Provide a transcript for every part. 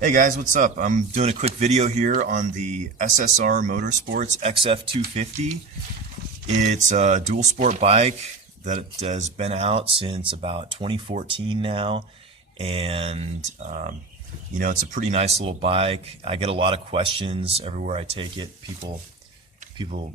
Hey guys, what's up? I'm doing a quick video here on the SSR Motorsports XF 250. It's a dual sport bike that has been out since about 2014 now, and it's a pretty nice little bike. I get a lot of questions everywhere I take it. People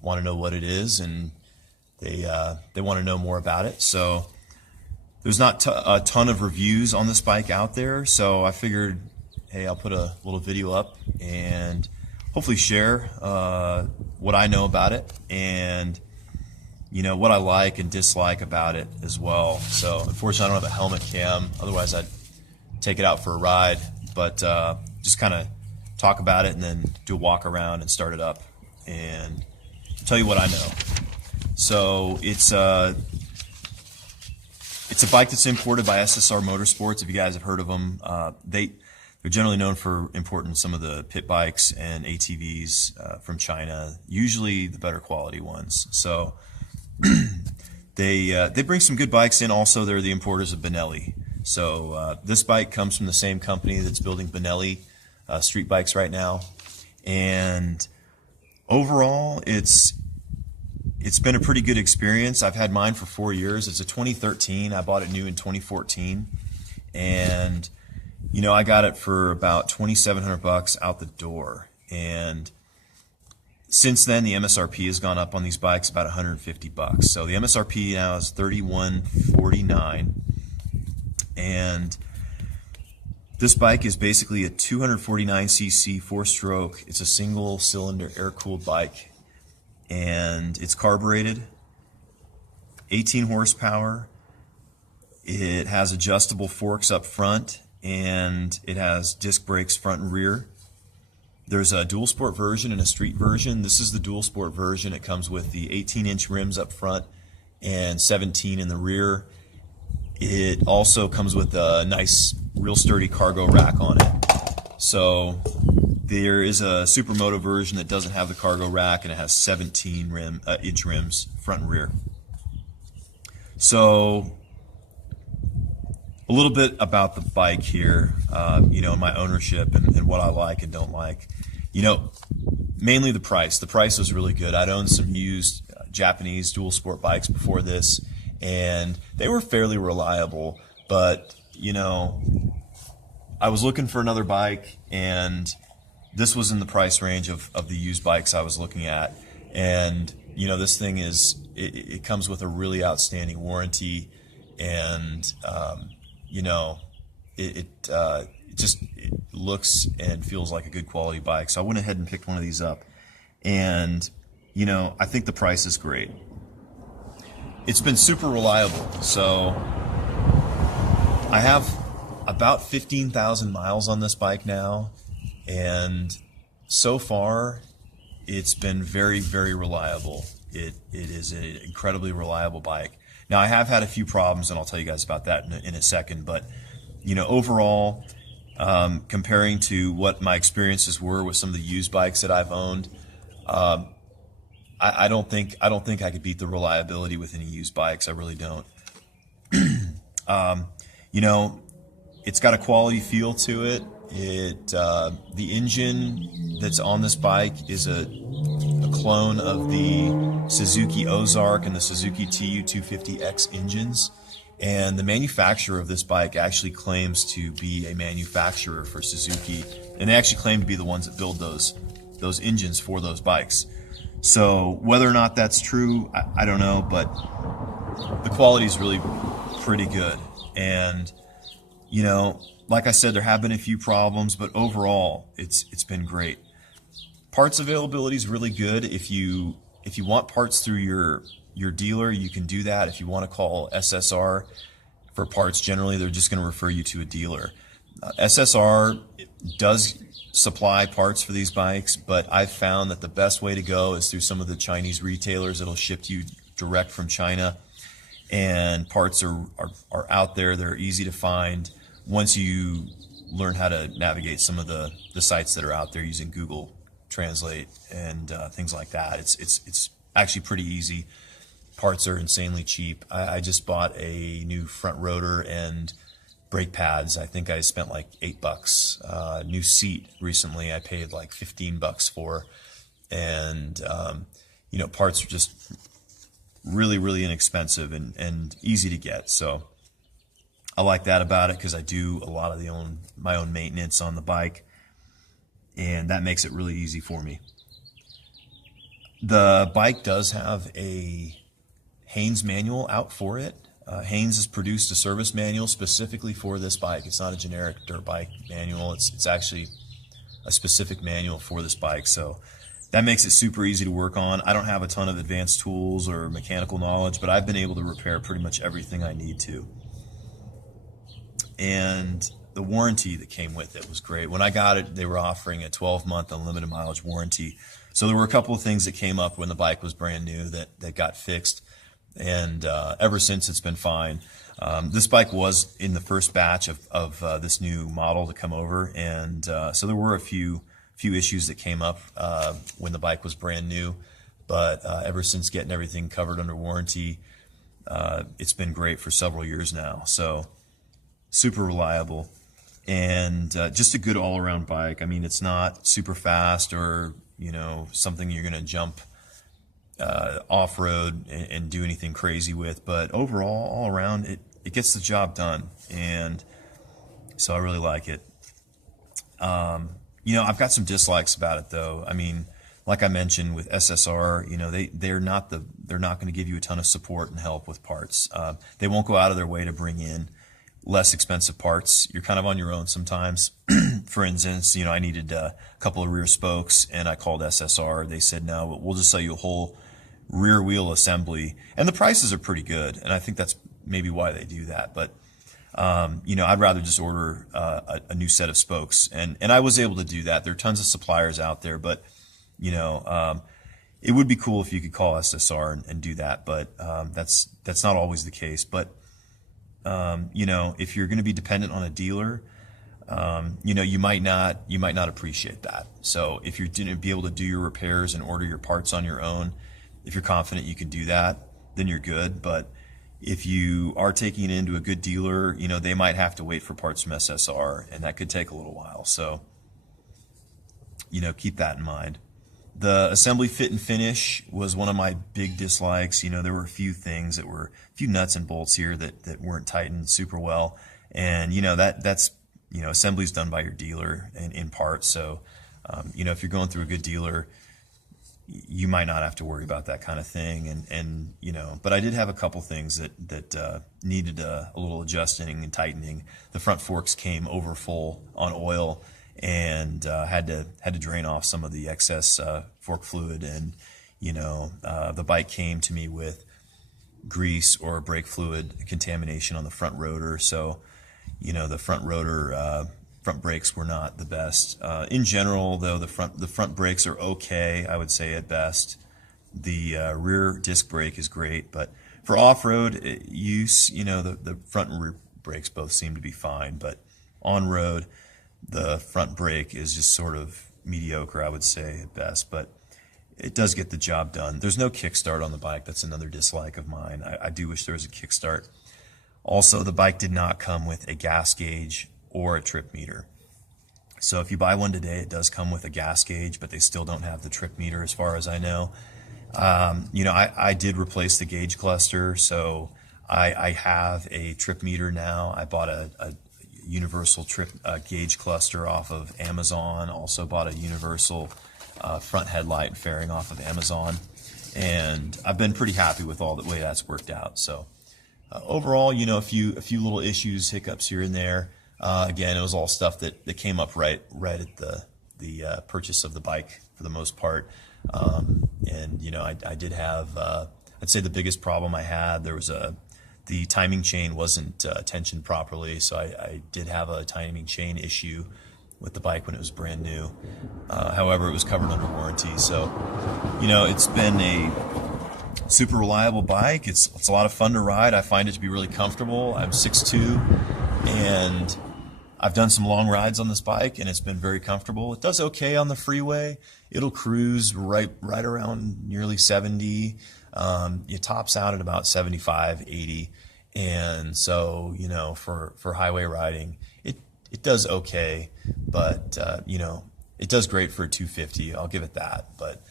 want to know what it is, and they want to know more about it. So there's not a ton of reviews on this bike out there, so I figured, hey, I'll put a little video up and hopefully share what I know about it and what I like and dislike about it as well. So unfortunately I don't have a helmet cam, otherwise I'd take it out for a ride, but just kind of talk about it and then do a walk around and start it up and tell you what I know. So it's a bike that's imported by SSR Motorsports. If you guys have heard of them, they're generally known for importing some of the pit bikes and ATVs from China, usually the better quality ones. So they bring some good bikes in. Also, they're the importers of Benelli. So this bike comes from the same company that's building Benelli street bikes right now. And overall, it's been a pretty good experience. I've had mine for 4 years. It's a 2013. I bought it new in 2014, and I got it for about $2,700 out the door. And since then, the MSRP has gone up on these bikes about $150. So the MSRP now is $3,149, and this bike is basically a 249cc four-stroke. It's a single-cylinder air-cooled bike, and it's carbureted, 18 horsepower. It has adjustable forks up front, and it has disc brakes front and rear. There's a dual sport version and a street version. This is the dual sport version. It comes with the 18-inch rims up front and 17 in the rear. It also comes with a nice, real sturdy cargo rack on it. So there is a Supermoto version that doesn't have the cargo rack, and it has 17-inch rims front and rear. So a little bit about the bike here, and my ownership and what I like and don't like. Mainly the price. The price was really good. I'd owned some used Japanese dual sport bikes before this, and they were fairly reliable, but I was looking for another bike, and this was in the price range of the used bikes I was looking at. And this thing it comes with a really outstanding warranty, and it looks and feels like a good quality bike. So I went ahead and picked one of these up, and I think the price is great. It's been super reliable. So I have about 15,000 miles on this bike now, and so far it's been very, very reliable. It is an incredibly reliable bike. Now, I have had a few problems, and I'll tell you guys about that in a second, but overall, comparing to what my experiences were with some of the used bikes that I've owned, I don't think I could beat the reliability with any used bikes. I really don't. It's got a quality feel to it. The engine that's on this bike is a clone of the Suzuki Ozark and the Suzuki TU250X engines, and the manufacturer of this bike actually claims to be a manufacturer for Suzuki, and they actually claim to be the ones that build those engines for those bikes. So whether or not that's true, I don't know, but the quality is really pretty good. And like I said, there have been a few problems, but overall it's been great. Parts availability is really good. If you want parts through your dealer, you can do that. If you want to call SSR for parts, generally they're just going to refer you to a dealer. SSR does supply parts for these bikes, but I've found that the best way to go is through some of the Chinese retailers that'll ship to you direct from China, and parts are out there. They're easy to find once you learn how to navigate some of the sites that are out there using Google Translate and things like that. It's actually pretty easy. Parts are insanely cheap. I just bought a new front rotor and brake pads, I think I spent like $8. New seat recently, I paid like $15 for. And, you know, parts are just really, really inexpensive and easy to get. So I like that about it, because I do a lot of my own maintenance on the bike, and that makes it really easy for me. The bike does have a Haynes manual out for it. Haynes has produced a service manual specifically for this bike. It's not a generic dirt bike manual. It's actually a specific manual for this bike. So that makes it super easy to work on. I don't have a ton of advanced tools or mechanical knowledge, but I've been able to repair pretty much everything I need to. And the warranty that came with it was great. When I got it, they were offering a 12-month unlimited mileage warranty. So there were a couple of things that came up when the bike was brand new that got fixed. And ever since, it's been fine. This bike was in the first batch of this new model to come over. And so there were a few issues that came up when the bike was brand new. But ever since getting everything covered under warranty, it's been great for several years now. So super reliable, and just a good all-around bike. I mean, it's not super fast or, you know, something you're going to jump off-road and do anything crazy with, but overall, all around, it gets the job done, and so I really like it. You know, I've got some dislikes about it, though. I mean, like I mentioned with SSR, you know, they're not going to give you a ton of support and help with parts. They won't go out of their way to bring in less expensive parts. You're kind of on your own sometimes. For instance, you know, I needed a couple of rear spokes, and I called SSR. They said, no, we'll just sell you a whole rear wheel assembly. And the prices are pretty good, and I think that's maybe why they do that. But, you know, I'd rather just order a new set of spokes. And I was able to do that. There are tons of suppliers out there, but, you know, it would be cool if you could call SSR and do that. But that's not always the case. But you know, if you're going to be dependent on a dealer, you know, you might not appreciate that. So if you're going to be able to do your repairs and order your parts on your own, if you're confident you can do that, then you're good. But if you are taking it into a good dealer, you know, they might have to wait for parts from SSR, and that could take a little while. So, you know, keep that in mind. The assembly fit and finish was one of my big dislikes. You know, there were a few things that were a few nuts and bolts here that weren't tightened super well. And, you know, that's, you know, assembly's done by your dealer in part. So, you know, if you're going through a good dealer, you might not have to worry about that kind of thing. And you know, but I did have a couple things that needed a little adjusting and tightening. The front forks came over full on oil, and had to drain off some of the excess fork fluid. And you know, the bike came to me with grease or brake fluid contamination on the front rotor. So, you know, the front rotor front brakes were not the best. In general, though, the front brakes are okay, I would say at best. The rear disc brake is great, but for off-road use, you know, the front and rear brakes both seem to be fine. But on road, the front brake is just sort of mediocre, I would say, at best. But it does get the job done. There's no kickstart on the bike. That's another dislike of mine. I do wish there was a kickstart. Also, the bike did not come with a gas gauge or a trip meter. So if you buy one today, it does come with a gas gauge, but they still don't have the trip meter as far as I know. You know, I did replace the gauge cluster, so I have a trip meter now. I bought a universal trip gauge cluster off of Amazon. Also bought a universal front headlight and fairing off of Amazon, and I've been pretty happy with all the way that's worked out. So overall, you know, a few little issues, hiccups here and there. Again, it was all stuff that came up right at the purchase of the bike for the most part. And you know, I did have I'd say the biggest problem I had, there was the timing chain wasn't tensioned properly, so I did have a timing chain issue with the bike when it was brand new. However, it was covered under warranty, so you know, it's been a super reliable bike. It's a lot of fun to ride. I find it to be really comfortable. I'm 6'2", and I've done some long rides on this bike, and it's been very comfortable. It does okay on the freeway. It'll cruise right around nearly 70. It tops out at about 75, 80. And so, you know, for highway riding, it does okay, but you know, it does great for a 250. I'll give it that. But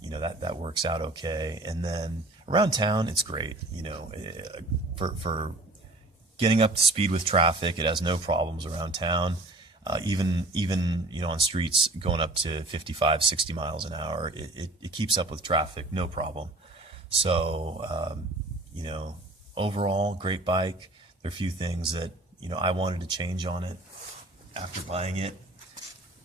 you know, that works out okay. And then around town, it's great. You know, for getting up to speed with traffic, it has no problems around town. Even you know, on streets going up to 55, 60 miles an hour, it keeps up with traffic, no problem. So you know, overall, great bike. There are a few things that, you know, I wanted to change on it after buying it.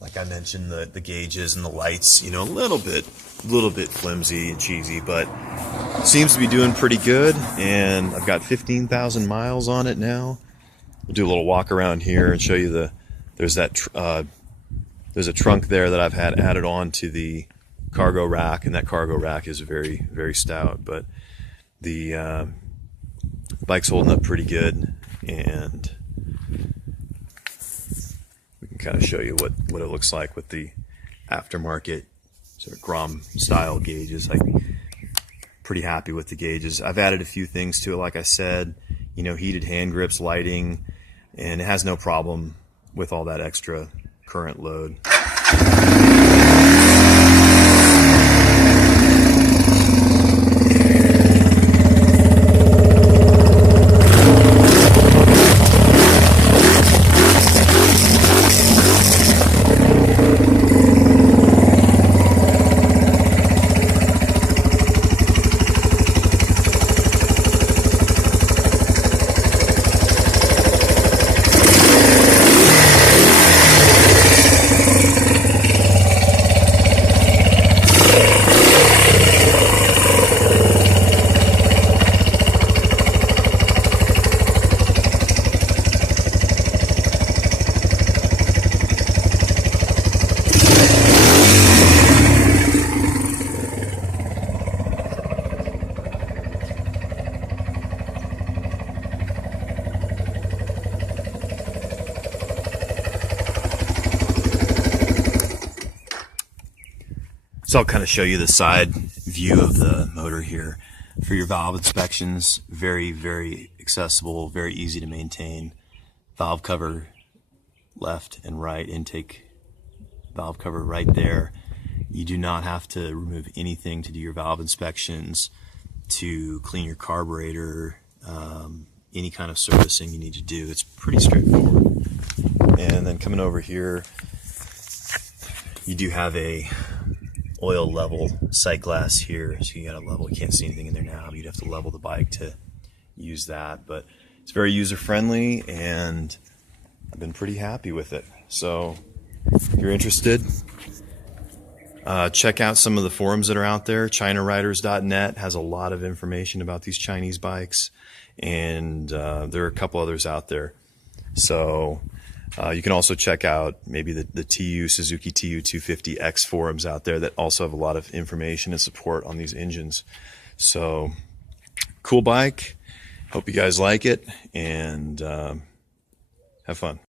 Like I mentioned, the gauges and the lights, you know, a little bit flimsy and cheesy, but seems to be doing pretty good. And I've got 15,000 miles on it now. We'll do a little walk around here and show you there's a trunk there that I've had added on to the cargo rack, and that cargo rack is very, very stout, but the bike's holding up pretty good. And we can kind of show you what it looks like with the aftermarket sort of Grom style gauges. I'm pretty happy with the gauges. I've added a few things to it, like I said, you know, heated hand grips, lighting, and it has no problem with all that extra current load. So I'll kind of show you the side view of the motor here. For your valve inspections, very, very accessible, very easy to maintain. Valve cover left and right, intake valve cover right there. You do not have to remove anything to do your valve inspections, to clean your carburetor, any kind of servicing you need to do. It's pretty straightforward. And then coming over here, you do have a oil level sight glass here, so you got to level. You can't see anything in there now, but you'd have to level the bike to use that. But it's very user friendly, and I've been pretty happy with it. So if you're interested, check out some of the forums that are out there. ChinaRiders.net has a lot of information about these Chinese bikes, and there are a couple others out there. So you can also check out maybe the Suzuki TU 250X forums out there that also have a lot of information and support on these engines. So cool bike. Hope you guys like it, and have fun.